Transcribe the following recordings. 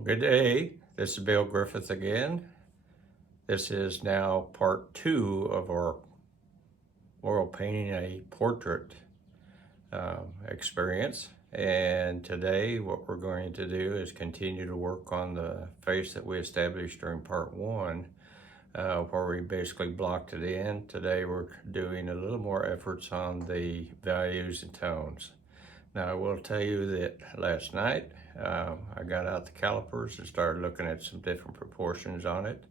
Well, good day. This is Bill Griffith again. This is now part 2 of our oil painting a portrait experience. And today what we're going to do is continue to work on the face that we established during part 1, where we basically blocked it in. Today we're doing a little more efforts on the values and tones. Now, I will tell you that last night I got out the calipers and started looking at some different proportions on it.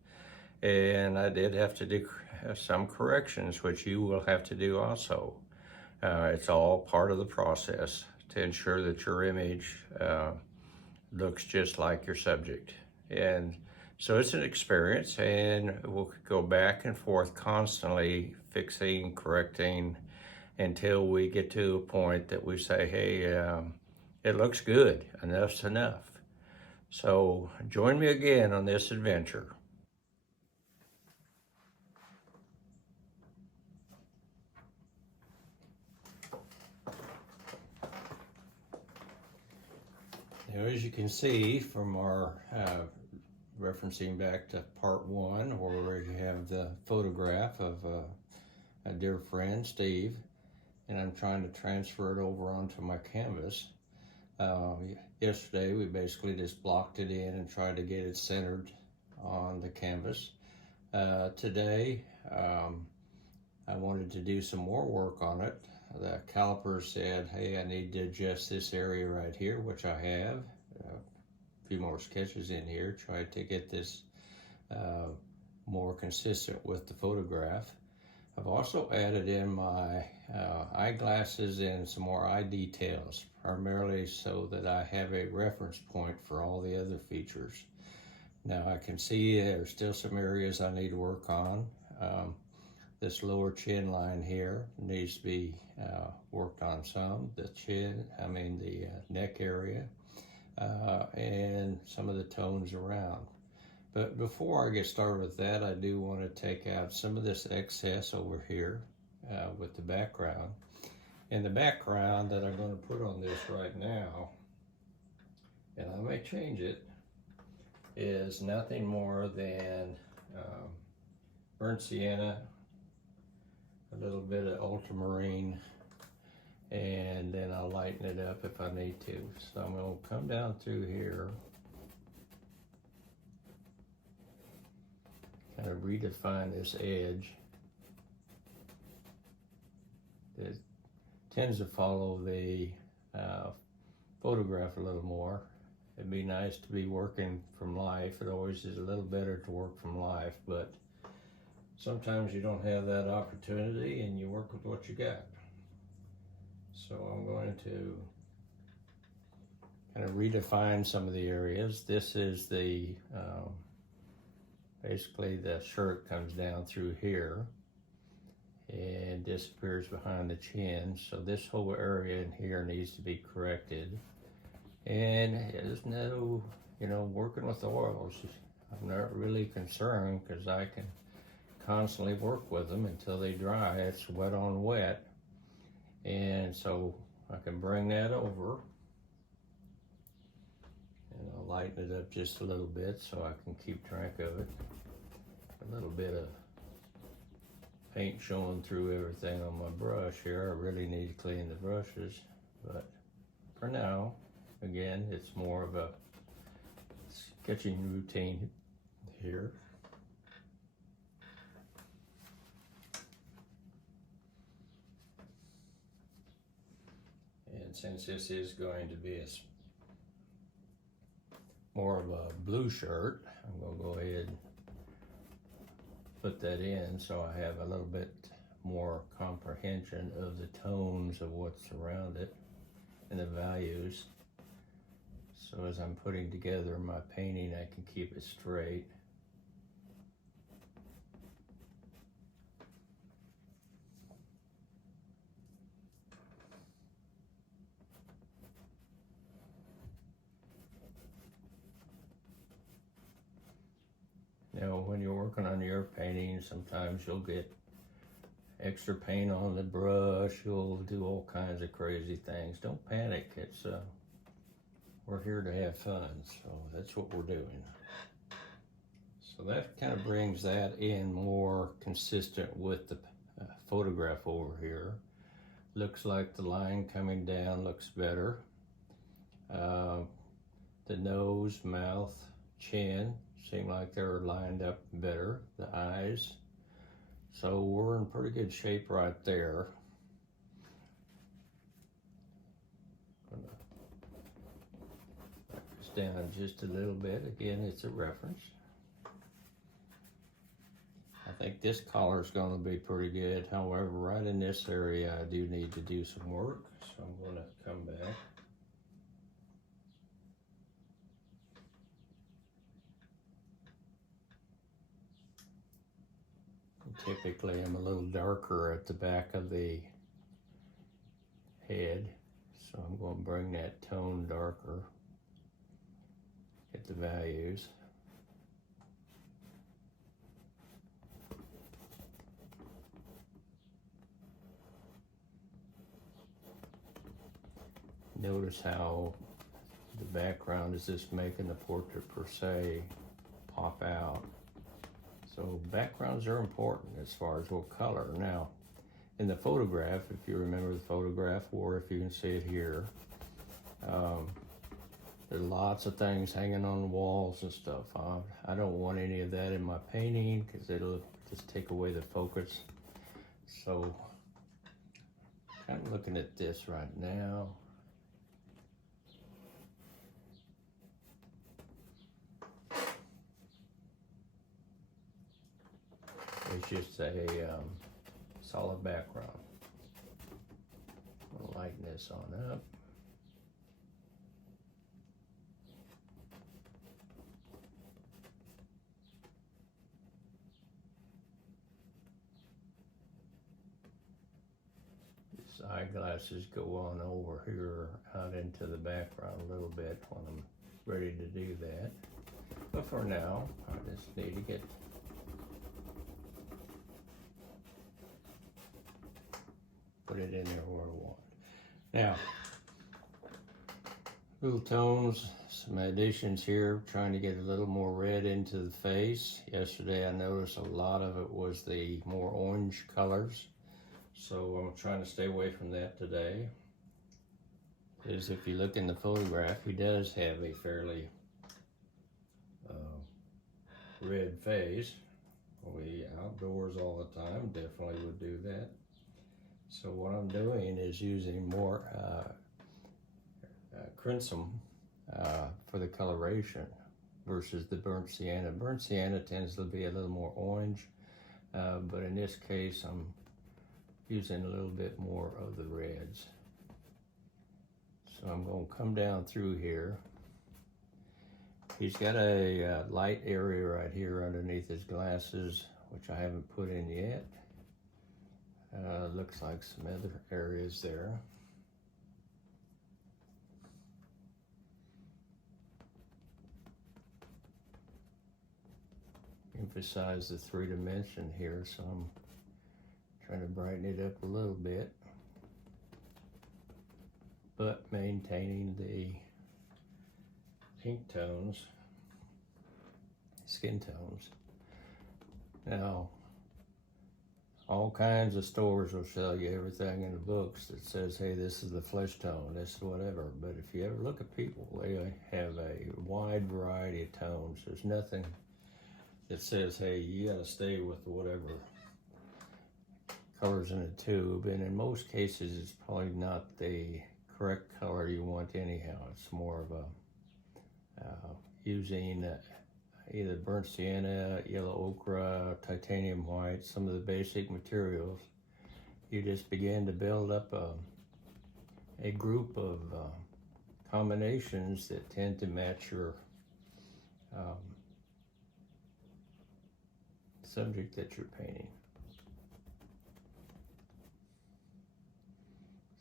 And I did have to do some corrections, which you will have to do also. It's all part of the process to ensure that your image looks just like your subject. And so it's an experience, and we'll go back and forth constantly, fixing, correcting, until we get to a point that we say, hey, it looks good, enough's enough. So join me again on this adventure. Now, as you can see from our referencing back to part 1, where we have the photograph of a dear friend, Steve, and I'm trying to transfer it over onto my canvas. Yesterday we basically just blocked it in and tried to get it centered on the canvas. Today I wanted to do some more work on it. The caliper said, hey, I need to adjust this area right here, which I have. A few more sketches in here, tried to get this more consistent with the photograph. I've also added in my eyeglasses and some more eye details, primarily so that I have a reference point for all the other features. Now I can see there's still some areas I need to work on. This lower chin line here needs to be worked on some. The neck area, and some of the tones around. But before I get started with that, I do want to take out some of this excess over here with the background. And the background that I'm going to put on this right now, and I may change it, is nothing more than burnt sienna, a little bit of ultramarine, and then I'll lighten it up if I need to. So I'm going to come down through here, kind of redefine this edge. It tends to follow the photograph a little more. It'd be nice to be working from life. It always is a little better to work from life, but sometimes you don't have that opportunity and you work with what you got. So I'm going to kind of redefine some of the areas. This is the basically the shirt comes down through here and disappears behind the chin. So this whole area in here needs to be corrected. And there's no, working with oils, I'm not really concerned because I can constantly work with them until they dry. It's wet on wet. And so I can bring that over and I'll lighten it up just a little bit so I can keep track of it. A little bit of paint showing through everything on my brush here. I really need to clean the brushes, but for now, again, it's more of a sketching routine here. And since this is going to be more of a blue shirt, I'm going to go ahead and put that in so I have a little bit more comprehension of the tones of what's around it and the values. So as I'm putting together my painting, I can keep it straight. Now, when you're working on your painting, sometimes you'll get extra paint on the brush, you'll do all kinds of crazy things. Don't panic. It's we're here to have fun, so that's what we're doing. So that kind of brings that in more consistent with the photograph over here. Looks like the line coming down looks better. The nose, mouth, chin seem like they're lined up better. The eyes. So we're in pretty good shape right there. Back this down just a little bit. Again, it's a reference. I think this collar is going to be pretty good. However, right in this area, I do need to do some work. So I'm going to come back. Typically, I'm a little darker at the back of the head. So I'm going to bring that tone darker at the values. Notice how the background is just making the portrait per se pop out. So backgrounds are important as far as what color. Now, in the photograph, if you remember the photograph, or if you can see it here, there's lots of things hanging on the walls and stuff. I don't want any of that in my painting because it'll just take away the focus. So, kind of looking at this right now. It's just a solid background. I'm gonna lighten this on up. These eyeglasses go on over here out into the background a little bit when I'm ready to do that. But for now, I just need to get put it in there where I want. Now, little tones, some additions here, trying to get a little more red into the face. Yesterday I noticed a lot of it was the more orange colors. So I'm trying to stay away from that today. Because if you look in the photograph, he does have a fairly red face. We outdoors all the time, definitely would do that. So what I'm doing is using more crimson for the coloration versus the burnt sienna. Burnt sienna tends to be a little more orange, but in this case I'm using a little bit more of the reds. So I'm going to come down through here. He's got a light area right here underneath his glasses, which I haven't put in yet. Looks like some other areas there. Emphasize the 3-dimension here, so I'm trying to brighten it up a little bit, but maintaining the pink tones, skin tones. Now, all kinds of stores will sell you everything in the books that says, hey, this is the flesh tone, this is whatever. But if you ever look at people, they have a wide variety of tones. There's nothing that says, hey, you gotta stay with whatever colors in the tube. And in most cases, it's probably not the correct color you want anyhow. It's more of a using either burnt sienna, yellow ochre, titanium white, some of the basic materials. You just begin to build up a group of combinations that tend to match your subject that you're painting.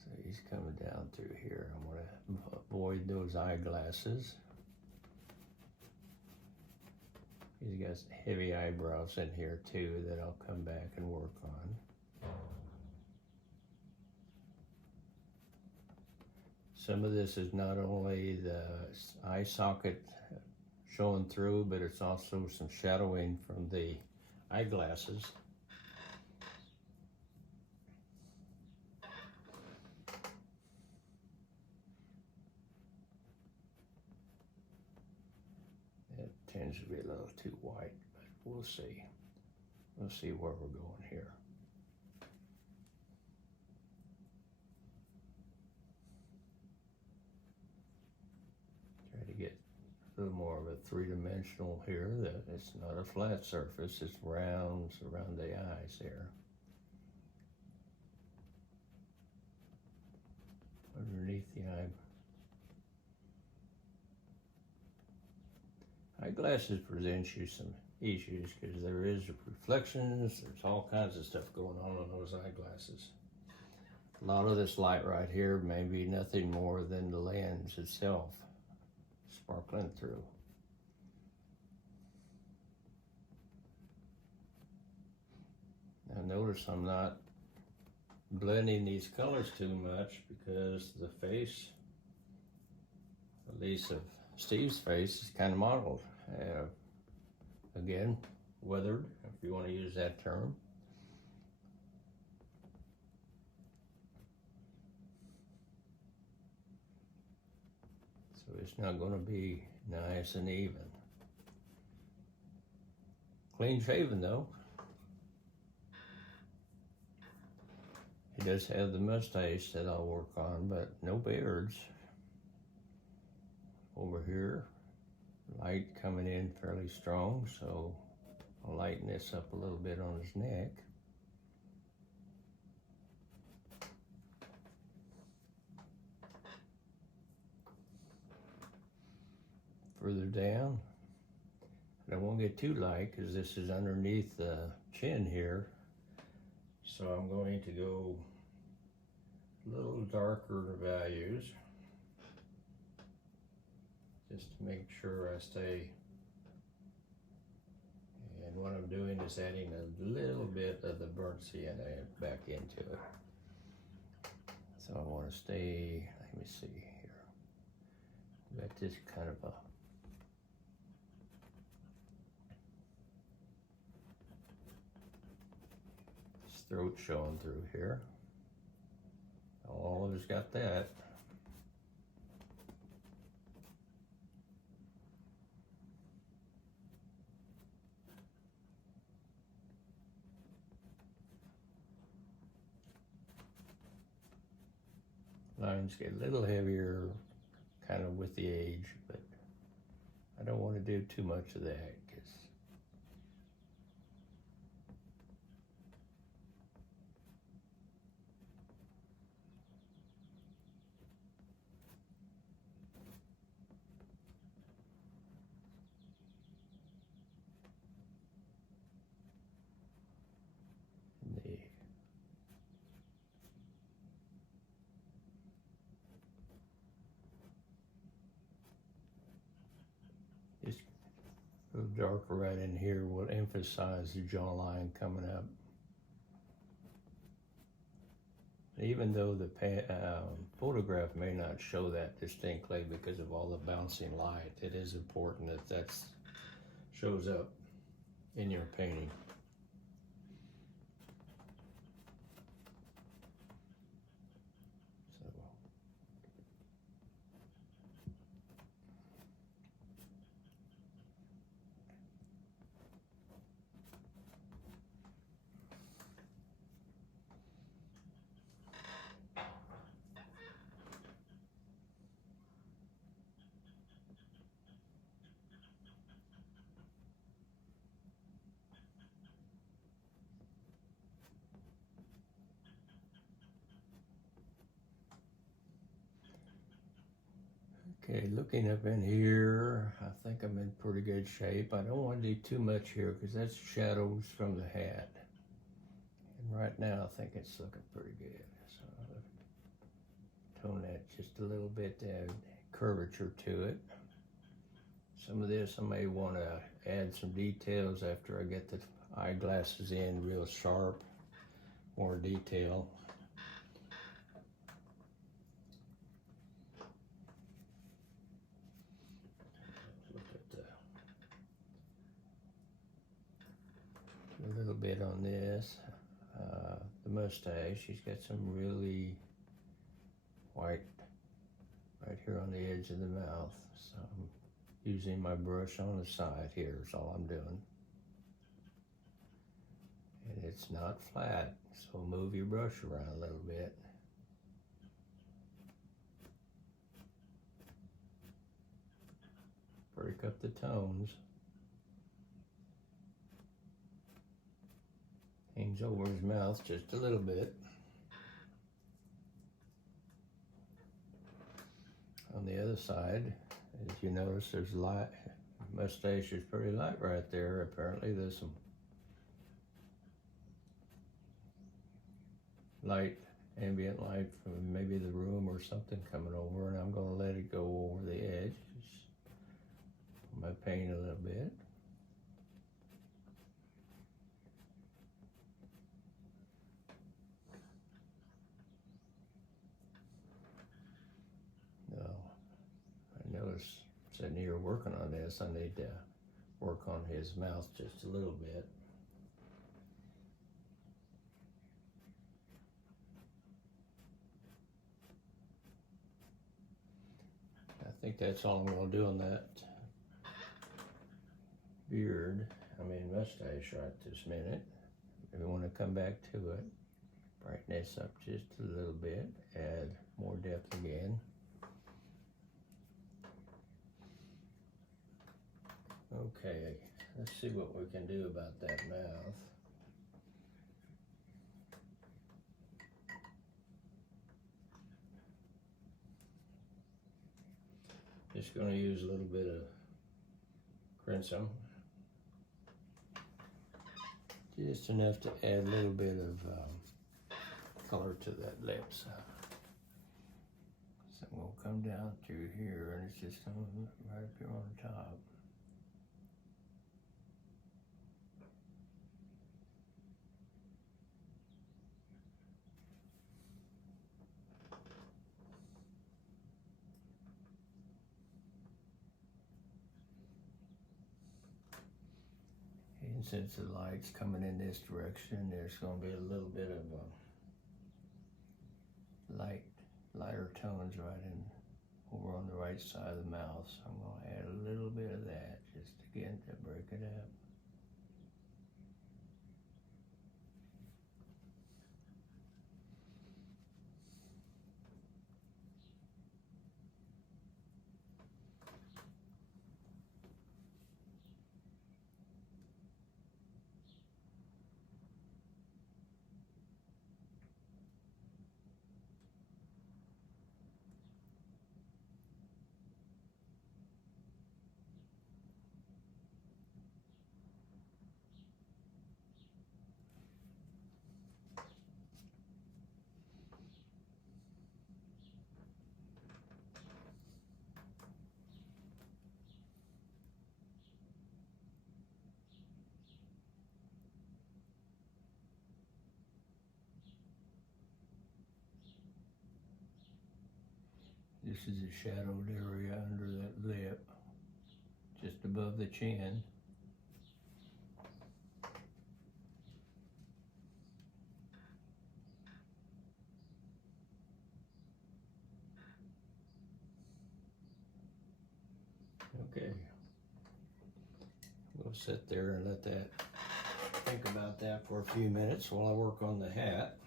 So he's coming down through here. I'm going to avoid those eyeglasses. He's got heavy eyebrows in here too that I'll come back and work on. some of this is not only the eye socket showing through, but it's also some shadowing from the eyeglasses. It tends to be a little too white, but we'll see. We'll see where we're going here. Try to get a little more of a three-dimensional here, that it's not a flat surface, it's rounds around the eyes there. Underneath the eye. Eyeglasses present you some issues because there is reflections, there's all kinds of stuff going on those eyeglasses. A lot of this light right here may be nothing more than the lens itself sparkling through. Now notice I'm not blending these colors too much because the face, at least of Steve's face, is kind of mottled. Again, weathered, if you want to use that term. So it's not going to be nice and even. Clean shaven though. He does have the mustache that I'll work on, but no beards. Over here, light coming in fairly strong, so I'll lighten this up a little bit on his neck. Further down, I don't want to get too light because this is underneath the chin here, so I'm going to go a little darker values just to make sure I stay. And what I'm doing is adding a little bit of the burnt sienna back into it. So I want to stay, let me see here. Got this kind of a throat showing through here. All of us got that. Lines get a little heavier kind of with the age, but I don't want to do too much of that because just a little darker right in here will emphasize the jawline coming up. Even though the photograph may not show that distinctly because of all the bouncing light, it is important that that shows up in your painting. Okay, looking up in here, I think I'm in pretty good shape. I don't want to do too much here because that's shadows from the hat. And right now I think it's looking pretty good. So I'll tone that just a little bit to add curvature to it. Some of this I may want to add some details after I get the eyeglasses in real sharp, more detail. bit on this. The mustache, she's got some really white right here on the edge of the mouth. So I'm using my brush on the side here is all I'm doing. And it's not flat, so move your brush around a little bit. Break up the tones. Hangs over his mouth just a little bit. On the other side, as you notice, there's light. Mustache is pretty light right there. Apparently there's some light, ambient light from maybe the room or something coming over, and I'm going to let it go over the edge. My paint a little bit. Now, I notice sitting here working on this, I need to work on his mouth just a little bit. I think that's all I'm going to do on that mustache right this minute. Maybe want to come back to it, brighten this up just a little bit, add more depth again. Okay, let's see what we can do about that mouth. Just going to use a little bit of crimson. Just enough to add a little bit of color to that lips. So we'll come down through here, and it's just right up here on the top. And since the light's coming in this direction, there's going to be a little bit of lighter tones right in over on the right side of the mouth. So I'm going to add a little bit of that just again to break it up. This is a shadowed area under that lip, just above the chin. Okay, we'll sit there and let that, think about that for a few minutes while I work on the hat.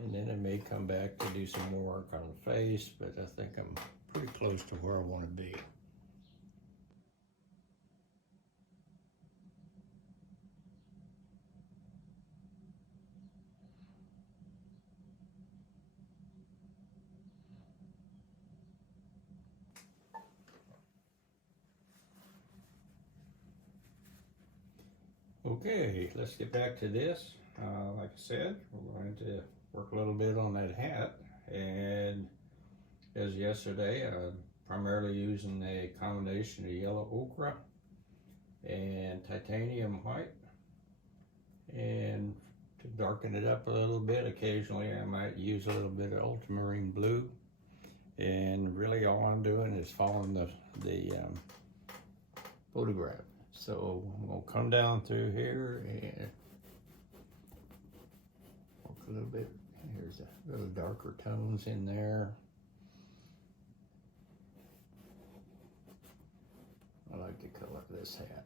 And then I may come back to do some more work on the face, but I think I'm pretty close to where I want to be. Okay, let's get back to this. Like I said, we're going to work a little bit on that hat, and as yesterday, I'm primarily using a combination of yellow ochre and titanium white, and to darken it up a little bit, occasionally I might use a little bit of ultramarine blue, and really all I'm doing is following the photograph. So I'm going to come down through here and a little bit. Here's a little darker tones in there. I like the color of this hat.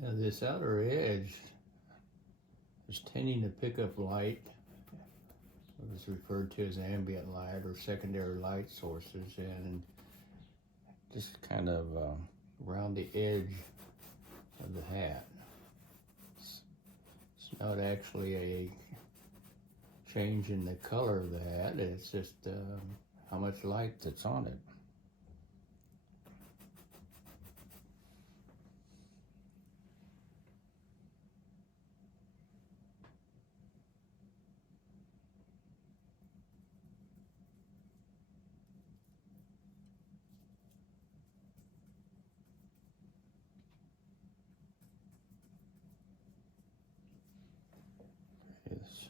Now this outer edge is tending to pick up light. It was referred to as ambient light or secondary light sources, and just kind of around the edge of the hat. It's not actually a change in the color of the hat, it's just how much light that's on it. Yes.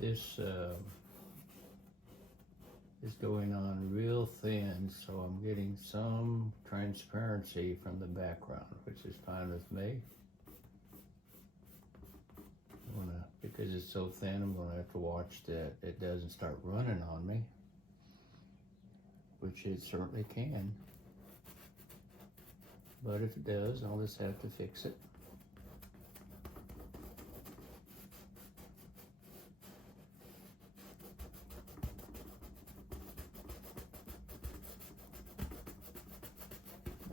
This is going on real thin, so I'm getting some transparency from the background, which is fine with me. Because it's so thin, I'm gonna have to watch that it doesn't start running on me, which it certainly can. But if it does, I'll just have to fix it.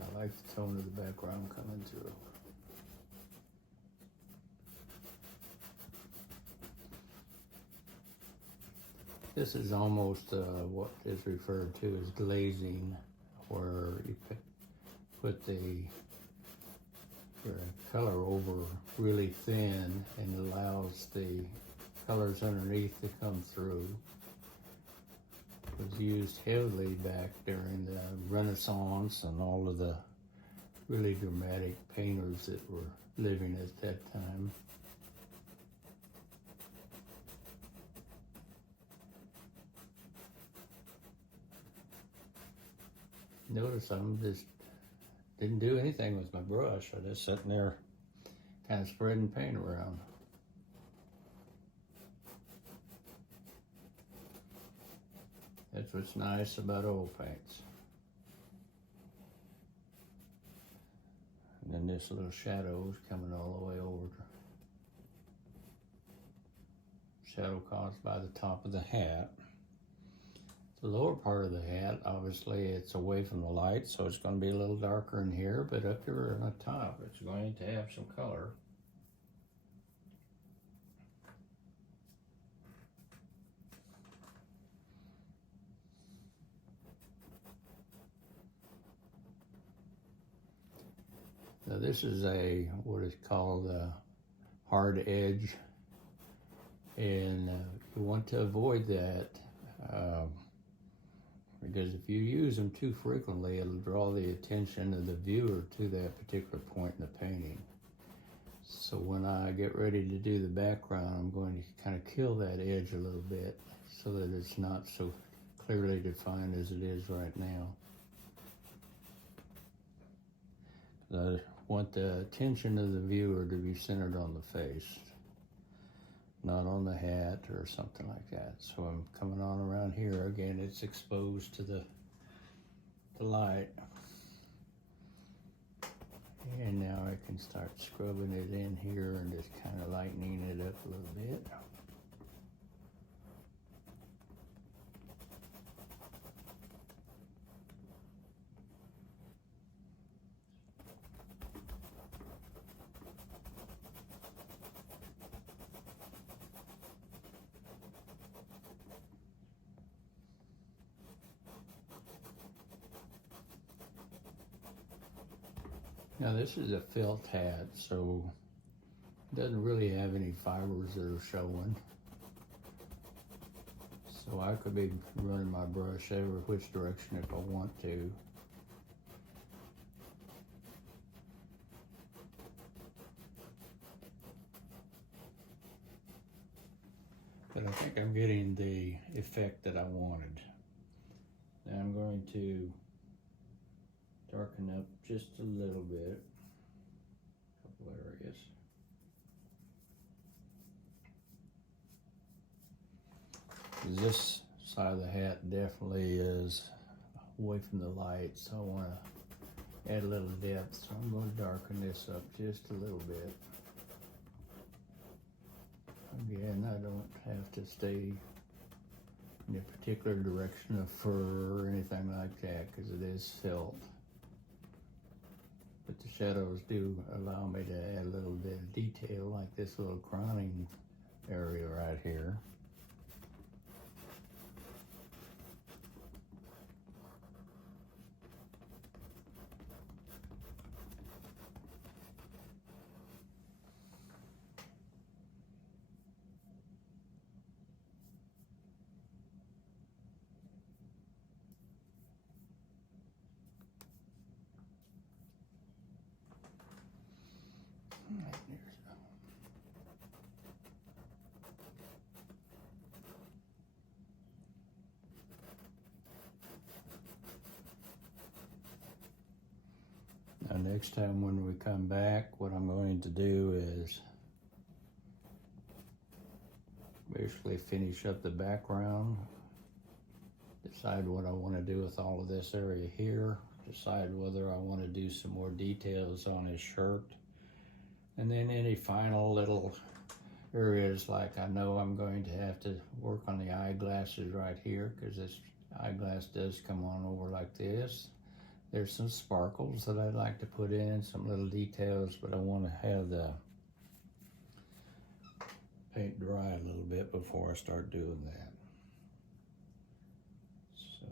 I like the tone of the background coming through. This is almost what is referred to as glazing, where you put the color over really thin and allows the colors underneath to come through. It was used heavily back during the Renaissance and all of the really dramatic painters that were living at that time. Notice I'm just didn't do anything with my brush. I just sitting there kind of spreading paint around. That's what's nice about oil paints. And then this little shadow is coming all the way over. Shadow caused by the top of the hat. The lower part of the hat, obviously it's away from the light, so it's going to be a little darker in here, but up here on the top, it's going to have some color. Now this is what is called a hard edge, and you want to avoid that. Because if you use them too frequently, it'll draw the attention of the viewer to that particular point in the painting. So when I get ready to do the background, I'm going to kind of kill that edge a little bit so that it's not so clearly defined as it is right now. I want the attention of the viewer to be centered on the face, not on the hat or something like that. So I'm coming on around here. Again, it's exposed to the light. And now I can start scrubbing it in here and just kind of lightening it up a little bit. Now this is a felt hat, so it doesn't really have any fibers that are showing. So I could be running my brush every which direction if I want to. But I think I'm getting the effect that I wanted. Now I'm going to darken up just a little bit, a couple areas. This side of the hat definitely is away from the light, so I want to add a little depth, so I'm going to darken this up just a little bit. Again, I don't have to stay in a particular direction of fur or anything like that, because it is felt. But the shadows do allow me to add a little bit of detail, like this little crowning area right here. Now next time when we come back, what I'm going to do is basically finish up the background, decide what I want to do with all of this area here, decide whether I want to do some more details on his shirt, and then any final little areas, like I know I'm going to have to work on the eyeglasses right here, because this eyeglass does come on over like this. There's some sparkles that I'd like to put in, some little details, but I want to have the paint dry a little bit before I start doing that. So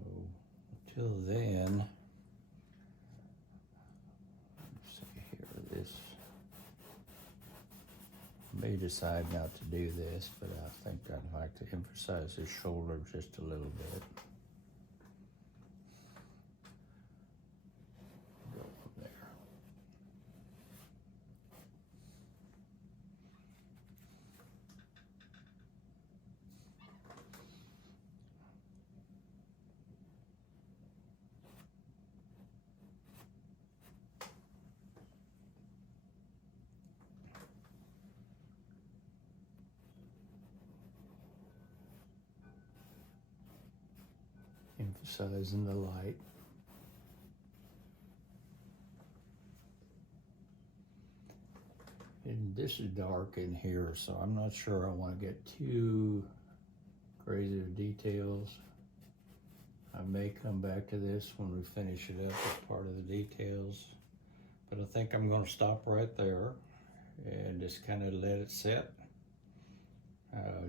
until then, let's see here, this may decide not to do this, but I think I'd like to emphasize his shoulder just a little bit. Go from there. Emphasizing the light. And this is dark in here, so I'm not sure I want to get too crazy with details. I may come back to this when we finish it up as part of the details, but I think I'm going to stop right there and just kind of let it set.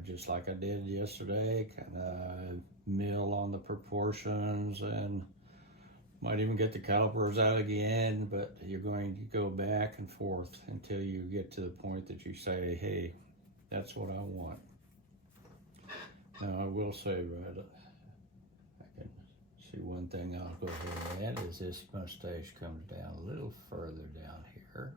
Just like I did yesterday, kind of mill on the proportions, and might even get the calipers out again, but you're going to go back and forth until you get to the point that you say, hey, that's what I want. Now I will say, right, I can see one thing I'll go ahead and add is this mustache comes down a little further down here.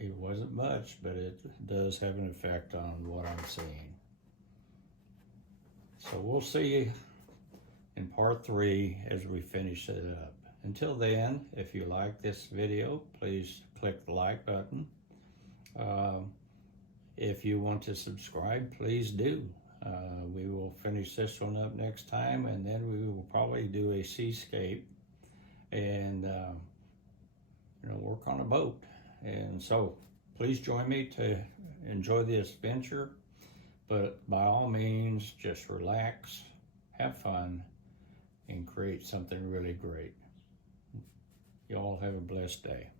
It wasn't much, but it does have an effect on what I'm seeing. So we'll see in part 3 as we finish it up. Until then, if you like this video, please click the like button. If you want to subscribe, please do. We will finish this one up next time, and then we will probably do a seascape and work on a boat. And so please join me to enjoy this adventure, but by all means, just relax, have fun, and create something really great. You all have a blessed day.